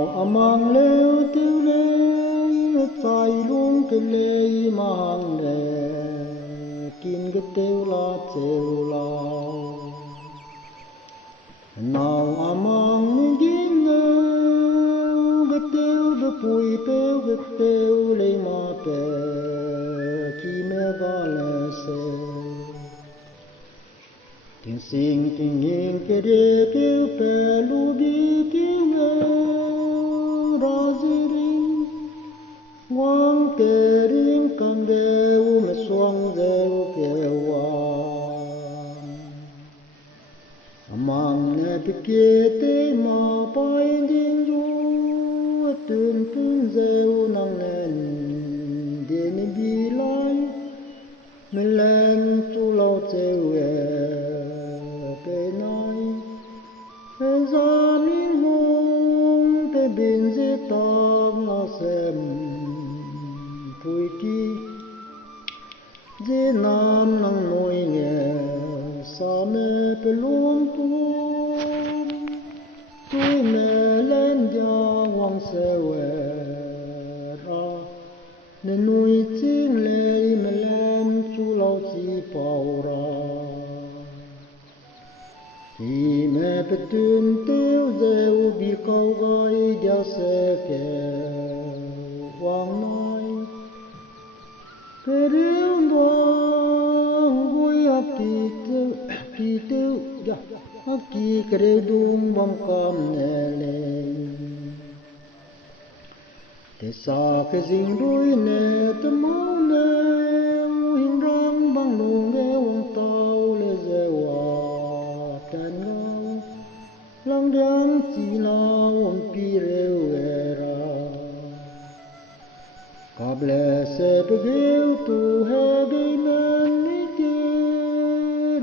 nào amang leo tiêu leo tay luôn cái lê mà hàng nè kín cái tiêu la tiêu lao nào amang gin cái tiêu cái bụi cái tiêu lấy mà bè khi mẹ ga lê xe tiếng sinh tiếng nhìn cái đê kêu bè lu bi kêu ra ziring quang kê ring cam đeo mà xoang đeo kêu quang mang nè bị kê tê mà bay điên du tươn tươn đeo nang nền điên bi lai mình lên tu lâu đeo ra miếng hôn để bên dưới tóc nó xem vui kỳ dưới nam nắng nôi nhẹ xa mẹ bên luôn tuôn tôi mẹ lên gia hoàng xe ra nên nuôi chiếng lê mẹ lên chú lâu chỉ bảo ra thì mẹ bị tuyên tiêu gieo bị câu gọi đeo xe kẹo hoàng nói cái điều đó vui học kỳ tiêu học kỳ cái điều đúng bom cam nè lên để xa cái dính đuôi nè tâm máu nè hình răng bằng lùng nghe ông tao lê gieo lang đang chỉ lao om pi reu era kable se begeu tu he de men ni ke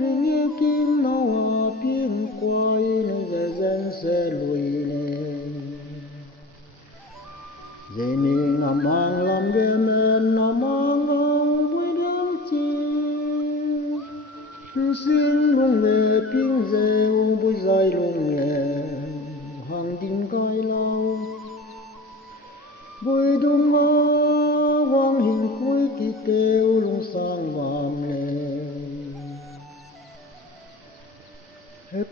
ring kim na wa pin quay na zen se lui ne zening amang lam de men amang vui đang chi xin lung về pin reu vui dài lung hàng đinh coi lâu vui đúng quang hình cuối kỳ tiêu lung sang vàm lệ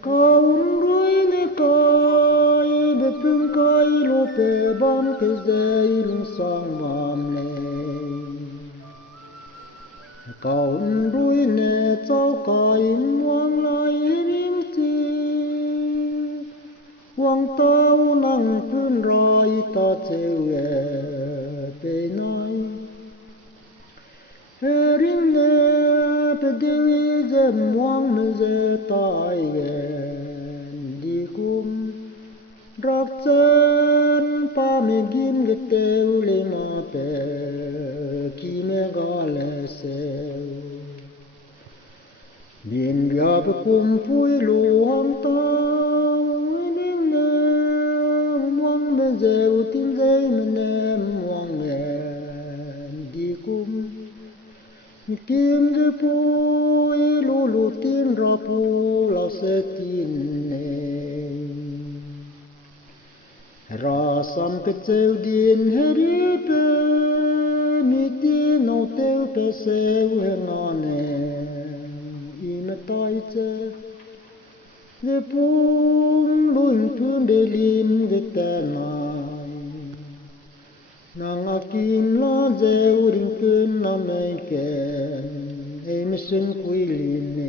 cao đuôi nê coi để phương coi lô bề bám cái dây lung sang vàm lệ cao đuôi nê cháu coi ngoan lại quang tao năng phương rồi ta treo về nói hè riêng nè ta đi dần quang nè dễ tai đi cùng rắc chân pa mẹ gin cái teo lên mà bè khi mẹ ga lê xe miền bia bê cùng vui lù hang tao dèo tiếng dây mình em hoàng ngàn đi cùng kiếm dư pui lù lù tiếng ra pu lao sẽ tin nè ra sam cái treo điên hết đi bê mi tin nâu teo bê xeo hết ngon nè im tay chê về buông luôn thương để lim về tên nàng kim lo gieo đình cơn năm nay kèm em sinh quy liền